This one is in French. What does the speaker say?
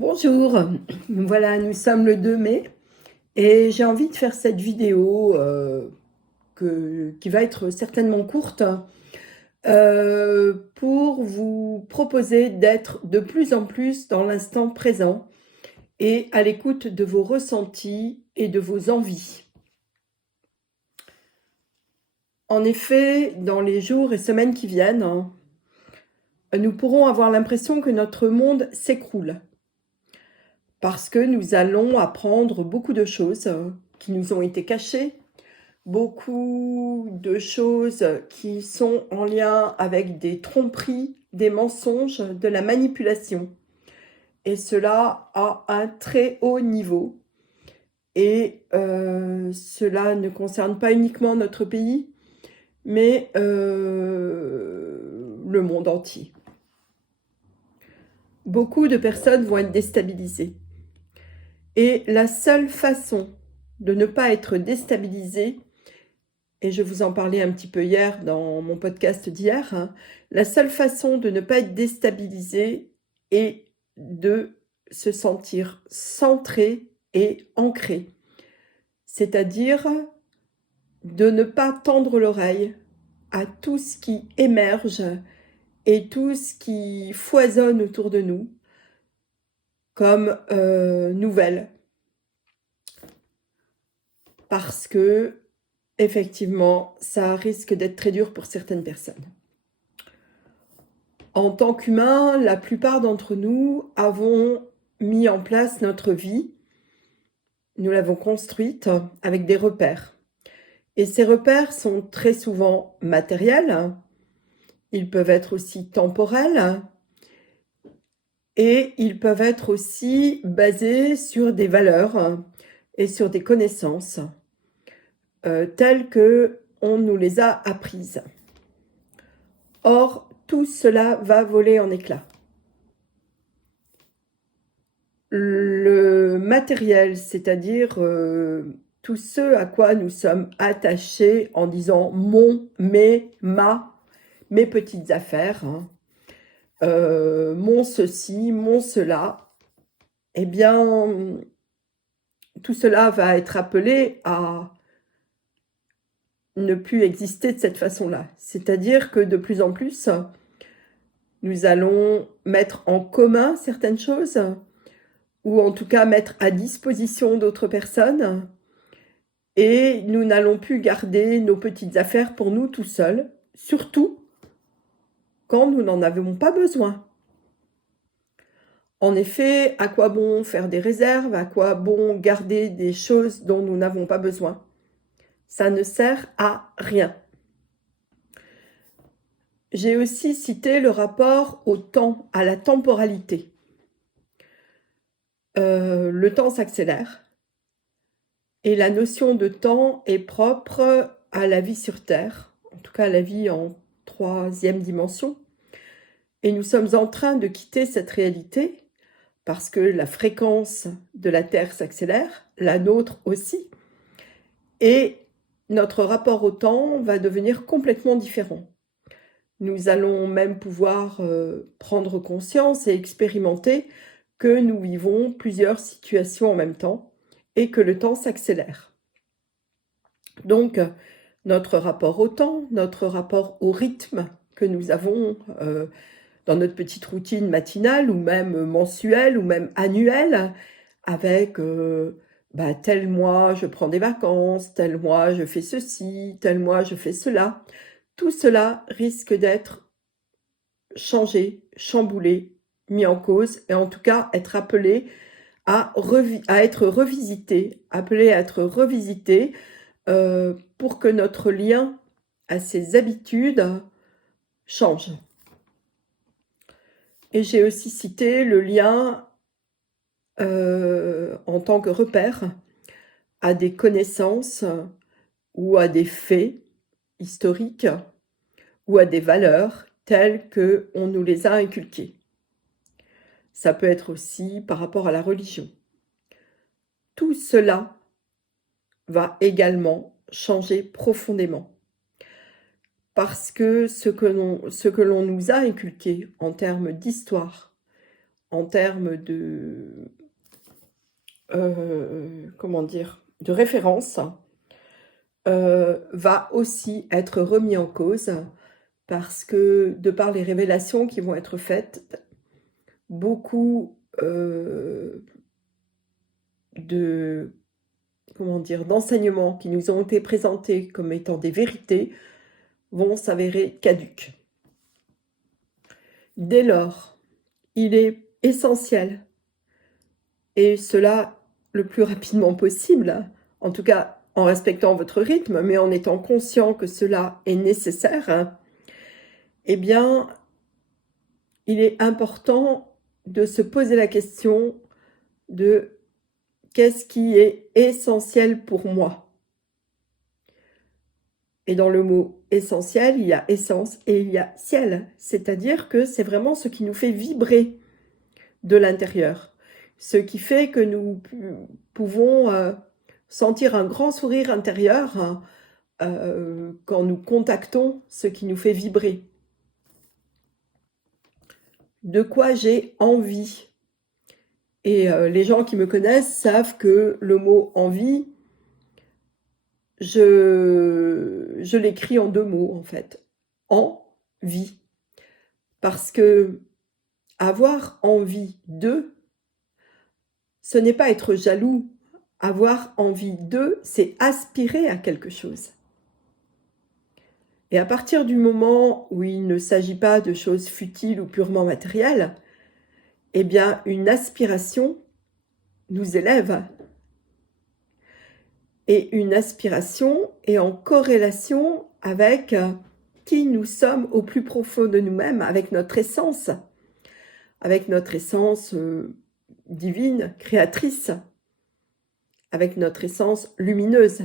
Bonjour, voilà, nous sommes le 2 mai et j'ai envie de faire cette vidéo qui va être certainement courte pour vous proposer d'être de plus en plus dans l'instant présent et à l'écoute de vos ressentis et de vos envies. En effet, dans les jours et semaines qui viennent, nous pourrons avoir l'impression que notre monde s'écroule. Parce que nous allons apprendre beaucoup de choses qui nous ont été cachées, beaucoup de choses qui sont en lien avec des tromperies, des mensonges, de la manipulation. Et cela à un très haut niveau. Et cela ne concerne pas uniquement notre pays, mais le monde entier. Beaucoup de personnes vont être déstabilisées. Et la seule façon de ne pas être déstabilisé, et je vous en parlais un petit peu hier dans mon podcast d'hier, la seule façon de ne pas être déstabilisé est de se sentir centré et ancré. C'est-à-dire de ne pas tendre l'oreille à tout ce qui émerge et tout ce qui foisonne autour de nous comme nouvelles. Parce que, effectivement, ça risque d'être très dur pour certaines personnes. En tant qu'humains, la plupart d'entre nous avons mis en place notre vie. Nous l'avons construite avec des repères. Et ces repères sont très souvent matériels. Ils peuvent être aussi temporels. Et ils peuvent être aussi basés sur des valeurs et sur des connaissances telles qu'on nous les a apprises. Or, tout cela va voler en éclats. Le matériel, c'est-à-dire tout ce à quoi nous sommes attachés en disant mon, mes, mes petites affaires, mon ceci, mon cela, eh bien, tout cela va être appelé à ne plus exister de cette façon-là. C'est-à-dire que de plus en plus, nous allons mettre en commun certaines choses, ou en tout cas mettre à disposition d'autres personnes, et nous n'allons plus garder nos petites affaires pour nous tout seuls, surtout quand nous n'en avons pas besoin. En effet, à quoi bon faire des réserves? À quoi bon garder des choses dont nous n'avons pas besoin? Ça ne sert à rien. J'ai aussi cité le rapport au temps, à la temporalité. Le temps s'accélère et la notion de temps est propre à la vie sur Terre, en tout cas à la vie en 3e dimension. Et nous sommes en train de quitter cette réalité parce que la fréquence de la Terre s'accélère, la nôtre aussi, et notre rapport au temps va devenir complètement différent. Nous allons même pouvoir prendre conscience et expérimenter que nous vivons plusieurs situations en même temps et que le temps s'accélère. Donc, notre rapport au temps, notre rapport au rythme que nous avons dans notre petite routine matinale ou même mensuelle ou même annuelle, avec tel mois je prends des vacances, tel mois je fais ceci, tel mois je fais cela. Tout cela risque d'être changé, chamboulé, mis en cause et en tout cas être appelé à être revisité, appelé à être revisité pour que notre lien à ces habitudes change. Et j'ai aussi cité le lien en tant que repère à des connaissances ou à des faits historiques ou à des valeurs telles qu'on nous les a inculquées. Ça peut être aussi par rapport à la religion. Tout cela va également changer profondément. Parce que ce que l'on nous a inculqué en termes d'histoire, en termes comment dire, de référence, va aussi être remis en cause parce que, de par les révélations qui vont être faites, beaucoup comment dire, d'enseignements qui nous ont été présentés comme étant des vérités vont s'avérer caduques. Dès lors, il est essentiel, et cela le plus rapidement possible, en tout cas en respectant votre rythme, mais en étant conscient que cela est nécessaire, eh bien, il est important de se poser la question de qu'est-ce qui est essentiel pour moi? Et dans le mot essentiel, il y a essence et il y a ciel, c'est-à-dire que c'est vraiment ce qui nous fait vibrer de l'intérieur, ce qui fait que nous pouvons sentir un grand sourire intérieur quand nous contactons ce qui nous fait vibrer. De quoi j'ai envie? Et les gens qui me connaissent savent que le mot envie, je l'écris en 2 mots en fait, envie. Parce que avoir envie de, ce n'est pas être jaloux. Avoir envie de, c'est aspirer à quelque chose. Et à partir du moment où il ne s'agit pas de choses futiles ou purement matérielles, eh bien, une aspiration nous élève. Et une aspiration est en corrélation avec qui nous sommes au plus profond de nous-mêmes, avec notre essence divine, créatrice, avec notre essence lumineuse.